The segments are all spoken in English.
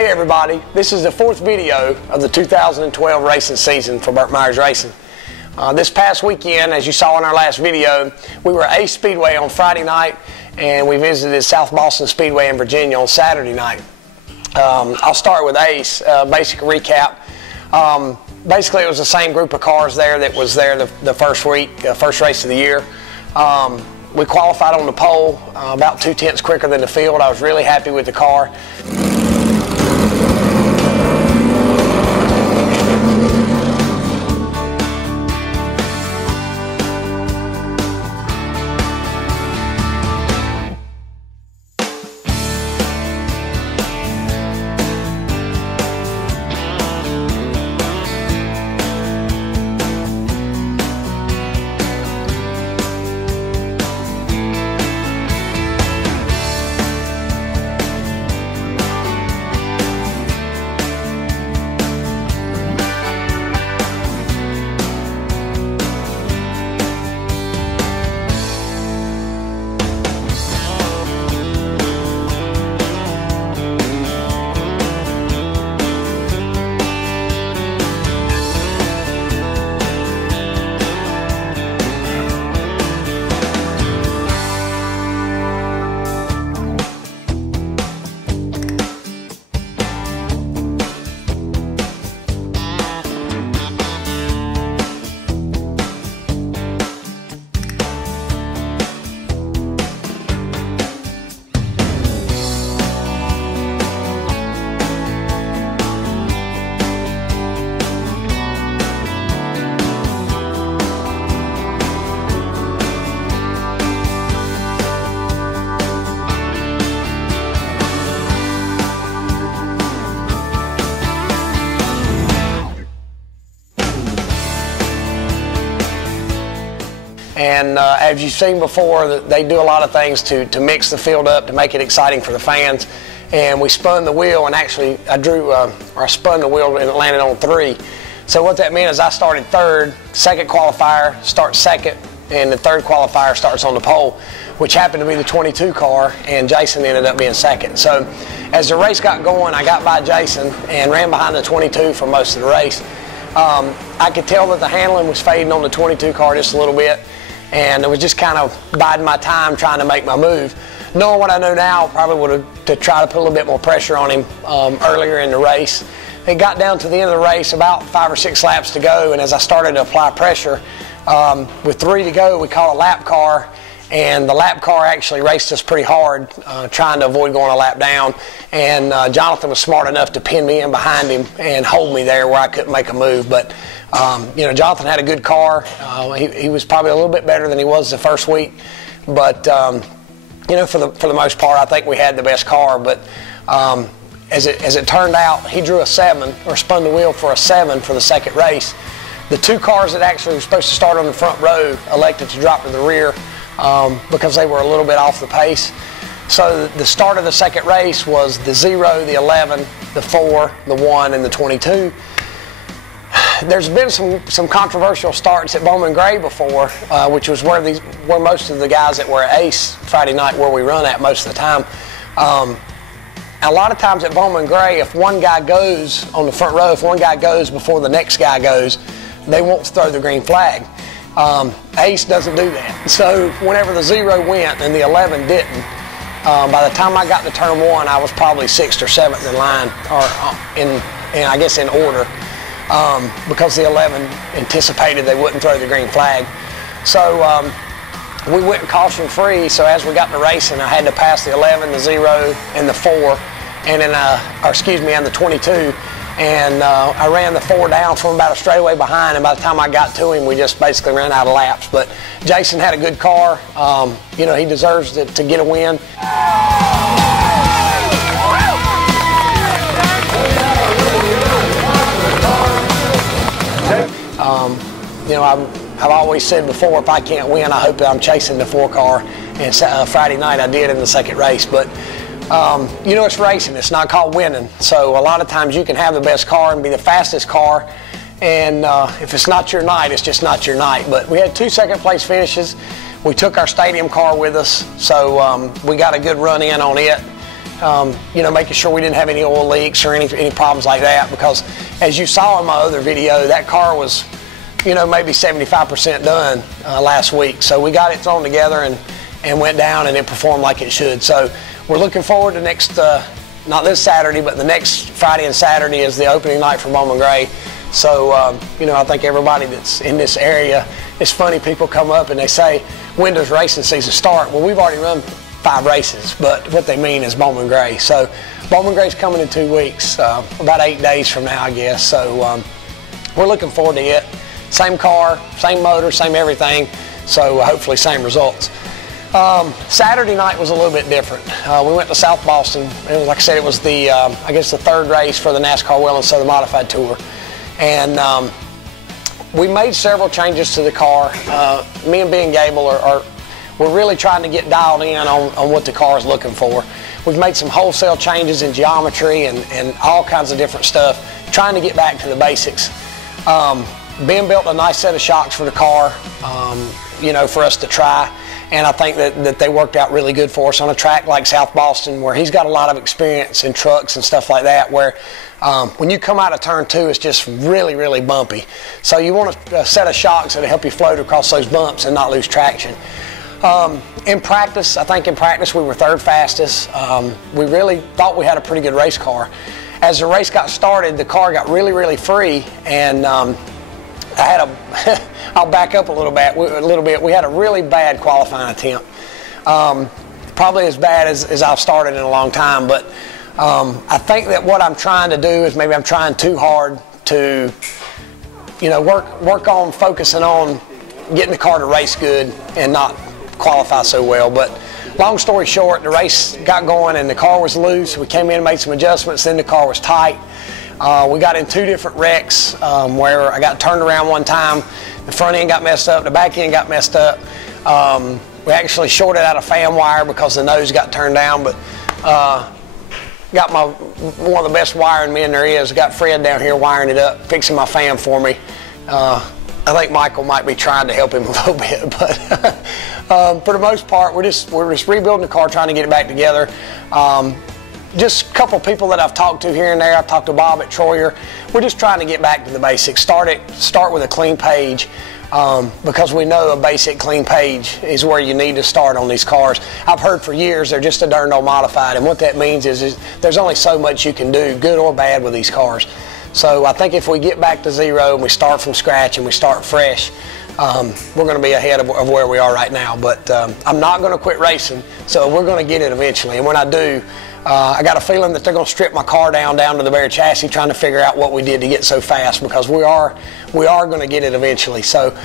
Hey everybody, this is the fourth video of the 2012 racing season for Burt Racing. This past weekend, as you saw in our last video, we were at Ace Speedway on Friday night and we visited South Boston Speedway in Virginia on Saturday night. I'll start with Ace, basic recap. Basically it was the same group of cars there that was there the first week, first race of the year. We qualified on the pole about 2/10 quicker than the field. I was really happy with the car. And as you've seen before, they do a lot of things to mix the field up to make it exciting for the fans. And we spun the wheel, and actually I spun the wheel and it landed on 3. So what that meant is I started third, second qualifier starts second, and the third qualifier starts on the pole, which happened to be the 22 car, and Jason ended up being second. So as the race got going, I got by Jason and ran behind the 22 for most of the race. I could tell that the handling was fading on the 22 car just a little bit, and I was just kind of biding my time trying to make my move. Knowing what I know now, probably would have to try to put a little bit more pressure on him earlier in the race. It got down to the end of the race, about 5 or 6 laps to go, and as I started to apply pressure, with 3 to go, we caught a lap car, and the lap car actually raced us pretty hard, trying to avoid going a lap down. And Jonathan was smart enough to pin me in behind him and hold me there where I couldn't make a move. But you know, Jonathan had a good car. He was probably a little bit better than he was the first week. But you know, for the most part, I think we had the best car. But as it turned out, he drew a 7, or spun the wheel for a 7 for the second race. The 2 cars that actually were supposed to start on the front row elected to drop to the rear because they were a little bit off the pace. So the start of the second race was the 0, the 11, the 4, the 1, and the 22. There's been some controversial starts at Bowman Gray before, which was where most of the guys that were at Ace Friday night where we run at most of the time. A lot of times at Bowman Gray, if one guy goes on the front row, if one guy goes before the next guy goes, they won't throw the green flag. Ace doesn't do that. So whenever the 0 went and the 11 didn't, by the time I got to turn 1, I was probably 6th or 7th in line, or I guess in order, because the 11 anticipated they wouldn't throw the green flag. So we went caution free. So as we got to racing, I had to pass the 11, the 0, and the 4, and then and the 22. And I ran the 4 down from about a straightaway behind, and by the time I got to him, we just basically ran out of laps. But Jason had a good car. You know, he deserves to get a win. You know, I've always said before, if I can't win, I hope that I'm chasing the 4 car. And Friday night I did in the second race. But you know, it's racing. It's not called winning. So a lot of times you can have the best car and be the fastest car, and if it's not your night, it's just not your night. But we had 2 second place finishes. We took our stadium car with us, so we got a good run in on it. you know, making sure we didn't have any oil leaks or any problems like that, because as you saw in my other video, that car was, you know, maybe 75% done last week. So we got it thrown together and went down, and it performed like it should. So we're looking forward to next, not this Saturday, but the next Friday and Saturday is the opening night for Bowman Gray. So, you know, I think everybody that's in this area, it's funny, people come up and they say, when does racing season start? Well, we've already run 5 races, but what they mean is Bowman Gray. So Bowman Gray's coming in 2 weeks, about 8 days from now, I guess. So we're looking forward to it. Same car, same motor, same everything, so hopefully same results. Saturday night was a little bit different. We went to South Boston. It was, like I said, it was the, I guess the 3rd race for the NASCAR Well and Southern Modified Tour. And we made several changes to the car. Me and Ben Gable we're really trying to get dialed in on what the car is looking for. We've made some wholesale changes in geometry and all kinds of different stuff, trying to get back to the basics. Ben built a nice set of shocks for the car, you know, for us to try. And I think that they worked out really good for us on a track like South Boston, where he's got a lot of experience in trucks and stuff like that, where when you come out of turn 2, it's just really, really bumpy. So you want a set of shocks that'll help you float across those bumps and not lose traction. In practice, I think in practice we were 3rd fastest. We really thought we had a pretty good race car. As the race got started, the car got really, really free, and I had a, I'll back up a little bit. We had a really bad qualifying attempt. Probably as bad as I've started in a long time, but I think that what I'm trying to do is maybe I'm trying too hard to, you know, work on focusing on getting the car to race good and not qualify so well. But long story short, the race got going and the car was loose. We came in and made some adjustments, then the car was tight. We got in 2 different wrecks where I got turned around one time. The front end got messed up, the back end got messed up. We actually shorted out a fan wire because the nose got turned down, but got one of the best wiring men there is. Got Fred down here wiring it up, fixing my fan for me. I think Michael might be trying to help him a little bit, but for the most part, we're just rebuilding the car, trying to get it back together. Just a couple people that I've talked to here and there. I've talked to Bob at Troyer. We're just trying to get back to the basics. Start with a clean page, because we know a basic clean page is where you need to start on these cars. I've heard for years they're just a darn old modified, and what that means is there's only so much you can do, good or bad, with these cars. So I think if we get back to zero and we start from scratch and we start fresh, we're going to be ahead of where we are right now. But I'm not going to quit racing, so we're going to get it eventually. And when I do, I got a feeling that they're going to strip my car down to the bare chassis, trying to figure out what we did to get so fast, because we are going to get it eventually. So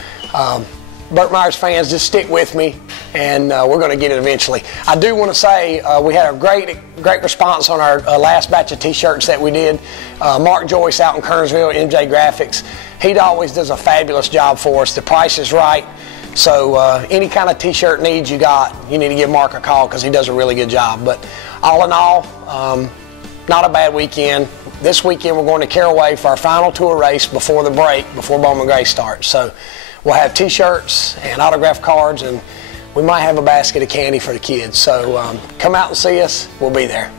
Burt Myers fans, just stick with me, and we're going to get it eventually. I do want to say we had a great response on our last batch of t-shirts that we did. Mark Joyce out in Kernersville, MJ Graphics, he always does a fabulous job for us. The price is right. So any kind of t-shirt needs you need to give Mark a call, because he does a really good job. But all in all, not a bad weekend. This weekend we're going to Caraway for our final tour race before the break, before Bowman Gray starts. So we'll have t-shirts and autograph cards, and we might have a basket of candy for the kids. So come out and see us. We'll be there.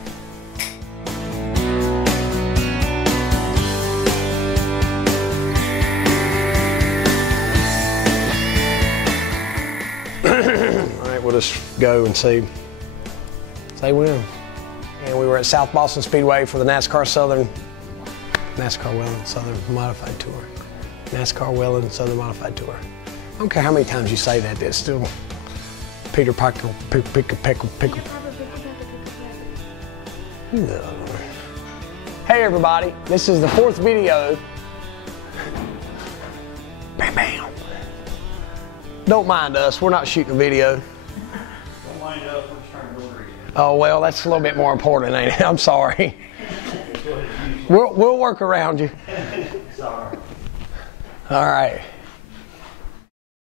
All right, we'll just go and see when. And we were at South Boston Speedway for the NASCAR Well and Southern Modified Tour. NASCAR Well and Southern Modified Tour. I don't care how many times you say that, it's still Peter Pickle. No. Hey everybody, this is the 4th video. Bam, bam. Don't mind us, we're not shooting a video. Don't mind us, we're just trying to go read. Oh well, that's a little bit more important, ain't it? I'm sorry. We'll work around you. Sorry. All right.